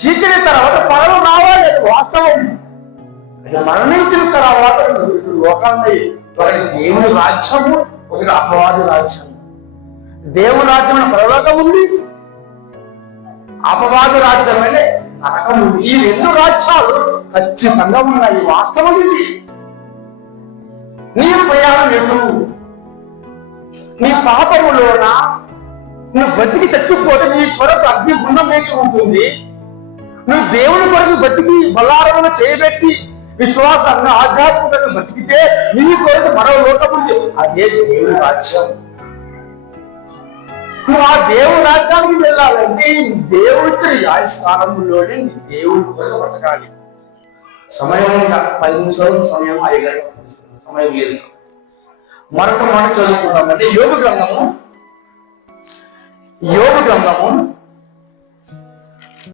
చీకటి తర్వాత పగలు రావాలి, అది వాస్తవం. అది మరణించిన తర్వాత లోకాన్ని ఒకటి దేవుని రాజ్యము, ఒకటి అపవాది రాజ్యం. దేవుని రాజ్యమైన పరలోకం ఉంది, అపవాది రాజ్యమైన నరకం ఉంది. ఈ రెండు రాజ్యాలు ఖచ్చితంగా ఉన్నాయి, వాస్తవం ఇది. నీ ప్రయాణం ఎటు? నీ పాపములోన నువ్వు బతికి చచ్చిపోతే నీ కొరకు అగ్ని గుండం వేచి ఉంటుంది. నువ్వు దేవుని కొరకు బతికి బలారమును చేయబెట్టి విశ్వాసాన్ని ఆధ్యాత్మికంగా బతికితే నీ కొరకు మరో లోకం ఉంది, అదే దేవుని రాజ్యం. నువ్వు ఆ దేవుని రాజ్యానికి వెళ్ళాలంటే దేవుడి ఆయుష్కాలంలోనే నీ దేవుడి కొరకు బతకాలి. సమయం 10 నిమిషాలు సమయం, 5 గంటలు సమయం లేదు. మరొక మాట చదువుకుందామంటే యోగ గ్రంథము